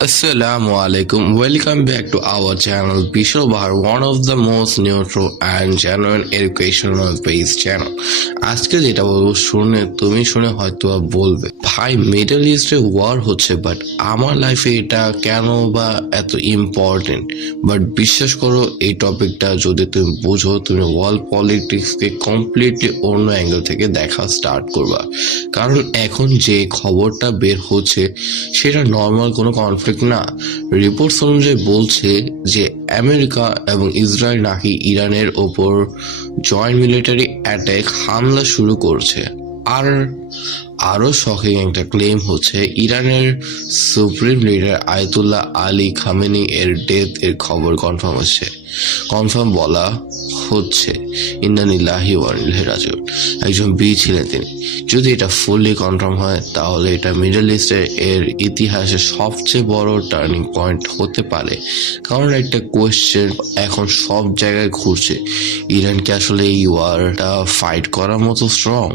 Assalamu alaikum. Welcome back to our channel Bishal Bahar, one of the most neutral and genuine educational based channel. আজকে যেটা বলবো তুমি শুনে হয়তো বলবে ভাই মিডল ইস্টে ওয়ার হচ্ছে, বাট আমার লাইফে এটা কেন বা এত ইম্পর্টেন্ট। বাট বিশ্বাস করো, এই টপিকটা যদি তুমি বুঝো, তুমি ওয়ার্ল্ড পলিটিক্সকে কমপ্লিটলি অন্য অ্যাঙ্গেল থেকে দেখা স্টার্ট করবা। কারণ এখন যে খবরটা বের হচ্ছে সেটা নর্মাল কোনো কনফ্লিক্ট না। রিপোর্টস অনুযায়ী বলছে যে আমেরিকা এবং ইসরায়েল নাকি ইরানের ওপর জয়েন্ট মিলিটারি অ্যাটাক হামলা শুরু করছে। আরো শকিং একটা ক্লেম হচ্ছে ইরানের supreme leader Ayatollah Ali Khamenei এর ডেথ এর খবর কনফার্ম বলা হচ্ছে। ইন্না লিল্লাহি ওয়া ইন্না ইলাইহি রাজিউন। একজন বীর ছিলেন তিনি। যদি এটা ফুললি কনফার্ম হয় তাহলে এটা মিডল ইস্টের এর ইতিহাসে সবচেয়ে বড় টার্নিং পয়েন্ট হতে পারে। কারণ একটা কোয়েশ্চেন এখন সব জায়গায় ঘুরছে, ইরান কি আসলে এই ওয়ারটা ফাইট করার মতো স্ট্রং,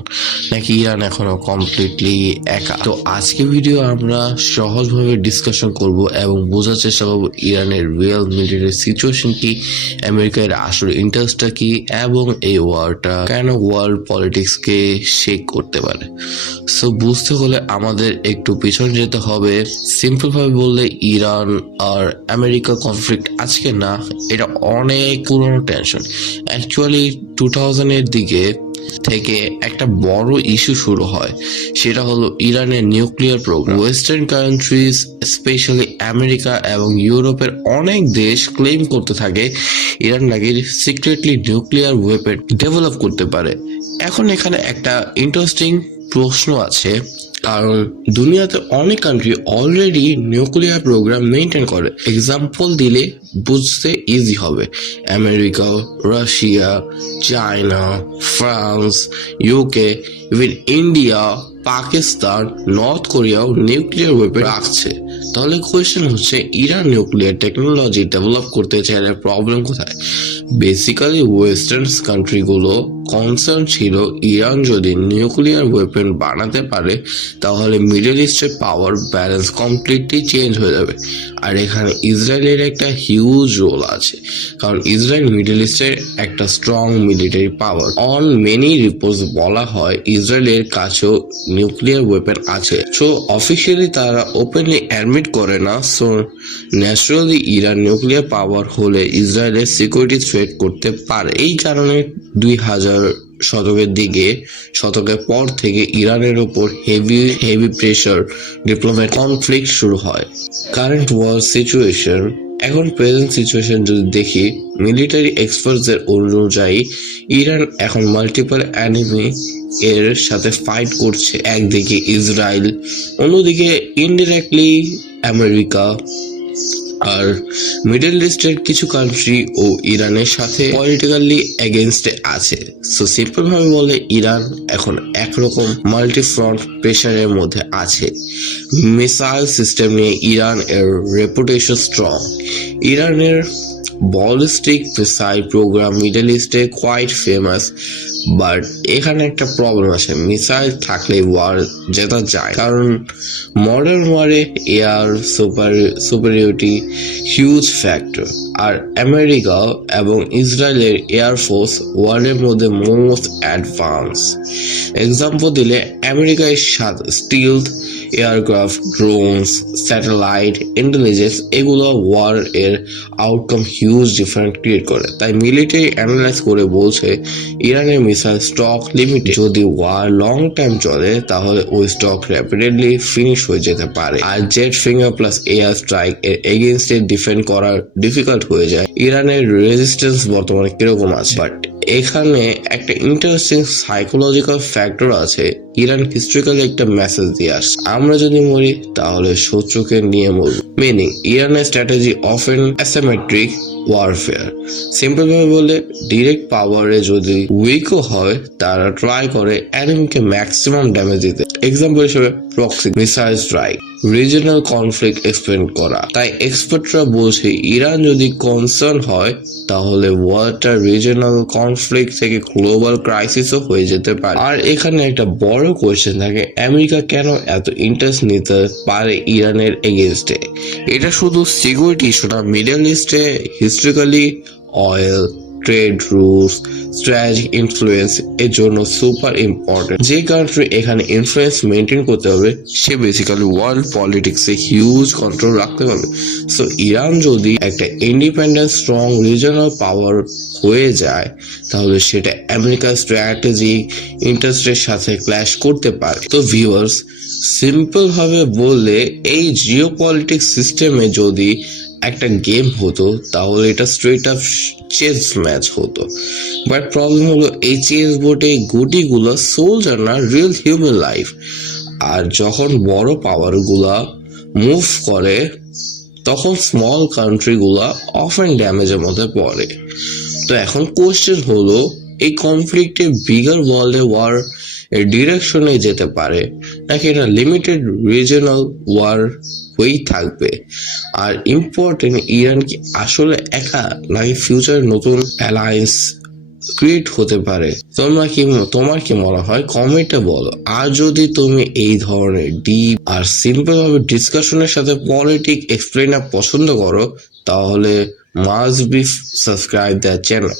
নাকি ইরান এখনো কমপ্লিটলি একা। তো আজকে ভিডিও আমরা সহজভাবে ডিসকাশন করব এবং বোঝার চেষ্টা করবো ইরানের রিয়েল মিলিটারি সিচুয়েশন কি, আমেরিকার আসল ইন্টারেস্টটা কি, এবং এই ওয়ারটা কেন ওয়ার্ল্ড পলিটিক্স কে শেক করতে পারে। সো বুঝতে হলে আমাদের একটু পিছনে যেতে হবে। সিম্পল ভাবে বললে ইরান আর আমেরিকা কনফ্লিক্ট আজকে না, এটা অনেক পুরনো টেনশন। অ্যাকচুয়ালি 2000 এর দিকে থেকে একটা বড় ইস্যু শুরু হয়, সেটা হলো ইরানের nuclear programme. Western countries specially America এবং ইউরোপের অনেক দেশ ক্লেম করতে থাকে ইরান নাকি সিক্রেটলি নিউক্লিয়ার ওয়েপন ডেভেলপ করতে পারে। এখন এখানে একটা ইন্টারেস্টিং প্রশ্ন আছে, কারণ দুনিয়াতে অনেক country already nuclear programme maintain করে। এক্সাম্পল দিলে বুঝতে ইজি হবে। America, Russia, China, France, UK, even India, Pakistan, north কোরিয়াও নিউক্লিয়ার ওয়েপন রাখছে। তাহলে কোয়েশ্চেন হচ্ছে, ইরান নিউক্লিয়ার টেকনোলজি ডেভেলপ করতে চাইলে প্রবলেম কোথায়? বেসিক্যালি ওয়েস্টার্ন কান্ট্রিগুলো কনসার্ন ছিল ইরান যদি নিউক্লিয়ার ওয়েপন বানাতে পারে তাহলে মিডল ইস্টের পাওয়ার ব্যালেন্স কমপ্লিটলি চেঞ্জ হয়ে যাবে। আর এখানে ইসরায়েলের একটা হিউজ রোল আছে, কারণ ইসরায়েল মিডল ইস্টের একটা strong military power. On many reports বলা হয় ইসরায়েলের কাছেও নিউক্লিয়ার ওয়েপন আছে। সো অফিসিয়ালি তারা ওপেনলি অ্যাডমিট করে না। So naturally Iran nuclear power হলে ইসরায়েলের সিকিউরিটি থ্রেট করতে পারে। এই কারণে 2000 শতকের পর থেকে ইরানের উপর হেভি প্রেশার ডিপ্লোম্যাট কনফ্লিক্ট শুরু হয়। কারেন্ট ওয়ার সিচুয়েশন, এখন প্রেজেন্ট সিচুয়েশন যদি দেখি, মিলিটারি এক্সপার্টসদের অনুযায়ী ইরান এখন মাল্টিপল এনিমি এর সাথে ফাইট করছে। একদিকে ইসরায়েল, অন্যদিকে ইনডিরেক্টলি আমেরিকা, আর মিডল ইস্টের কিছু কান্ট্রি ও ইরানের সাথে পলিটিক্যালি এগেনস্টে আছে। সো সিম্পল ভাবে বলে ইরান এখন একরকম মাল্টি ফ্রন্ট প্রেশারের মধ্যে আছে। মিসাইল সিস্টেম নিয়ে ইরান এর রেপুটেশন স্ট্রং। ইরানের বলিস্টিক মিসাইল প্রোগ্রাম মিডল ইস্টে কোয়াইট ফেমাস, বাট এখানে একটা প্রবলেম আছে, মিসাইল থাকলে ওয়ার জেতা যায়, কারণ মডার্ন ওয়ারে এয়ার সুপারিয়রিটি হিউজ ফ্যাক্টর। আর আমেরিকা এবং ইসরায়েলের এয়ারফোর্স ওয়ার্ল্ডের মধ্যে মোস্ট অ্যাডভান্স। এক্সাম্পল দিলে আমেরিকার সাথে stealth aircraft, drones, satellite intelligence, এগুলো ওয়ার এর আউটকাম হিউজ ডিফারেন্ট ক্রিয়েট করে। তাই মিলিটারি অ্যানালাইজ করে বলছে ইরানের মিসাইল স্টক লিমিট, যদি ওয়ার লং টাইম চলে তাহলে ওই স্টক র্যাপিডলি ফিনিশ হয়ে যেতে পারে। আর jet fighter plus air strike এর এগেইনস্টে ডিফেন্ড করা ডিফিকাল্ট হয়ে যায়। ইরানের রেজিস্ট্যান্স বর্তমানে কিরকম আছে? বাট এখানে একটা ইন্টারেস্টিং সাইকোলজিক্যাল ফ্যাক্টর আছে। ইরান হিস্ট্রিক্যালি একটা মেসেজ দিয়ে আসছে, আমরা যদি মরি তাহলে শত্রুকে নিয়ে মরব। মিনিং ইরানের strategy often asymmetric warfare. Simple ভাবে বলে, ডিরেক্ট পাওয়ারে যদি উইকও হয় তারা ট্রাই করে এনিমিকে ম্যাক্সিমাম ড্যামেজ দিতে। এক্সাম্পল হিসেবে proxy missile strike, regional conflict explain করা। তাই এক্সপার্টরা বলছে ইরান যদি কনসার্ন হয় তাহলে ওয়ারটা রিজিওনাল কনফ্লিক্ট থেকে গ্লোবাল ক্রাইসিসও হয়ে যেতে পারে। আর এখানে একটা বড় কোয়েশ্চেন থাকে, আমেরিকা কেন এত ইন্টারেস্ট নিতে পারে ইরানের এগেনস্টে? এটা শুধু সিকিউরিটি ইস্যু না, মিডল ইস্টে historically oil, trade routes, strategic influence এর জন্য সুপার ইম্পর্টেন্ট। যে কান্ট্রি এখানে ইনফ্লুয়েন্স মেনটেন করতে হবে সে বেসিক্যালি ওয়ার্ল্ড পলিটিক্সে হিউজ কন্ট্রোল রাখতে পারবে। সো ইরান যদি একটা ইন্ডিপেন্ডেন্ট স্ট্রং রিজনাল পাওয়ার হয়ে যায় তাহলে সেটা আমেরিকার স্ট্র্যাটেজিক ইন্টারেস্টের সাথে ক্ল্যাশ করতে পারে। তো ভিউয়ার্স, সিম্পল ভাবে বললে এই জিও পলিটিক্স সিস্টেমে যদি একটা গেম হতো তাহলে এটা স্ট্রেট আপ চেস ম্যাচ হতো। বাট প্রবলেম হলো এই চেস বোর্ডে গুটিগুলো সোলজার না, রিয়েল হিউম্যান লাইফ। আর যখন বড় পাওয়ার গুলা মুভ করে তখন স্মল কান্ট্রি গুলা অফেন ড্যামেজের মধ্যে পড়ে। তো এখন কোশ্চেন হলো এই কনফ্লিক্টে বিগার ওয়ার্ল্ড ওয়ার এর ডিরেকশনে যেতে পারে নাকি এটা লিমিটেড রিজিওনাল ওয়ার হয়েই থাকবে? আর ইম্পর্টেন্ট, ইরান কি আসলে একা নাকি ফিউচার নতুন অ্যালায়েন্স ক্রিয়েট হতে পারে? তোমার কি মনে হয় কমেন্টে বলো। আর যদি তুমি এই ধরনের ডিপ আর সিম্পল ভাবে ডিসকাশনের সাথে পলিটিক এক্সপ্লেনার পছন্দ করো তাহলে must be subscribe the channel.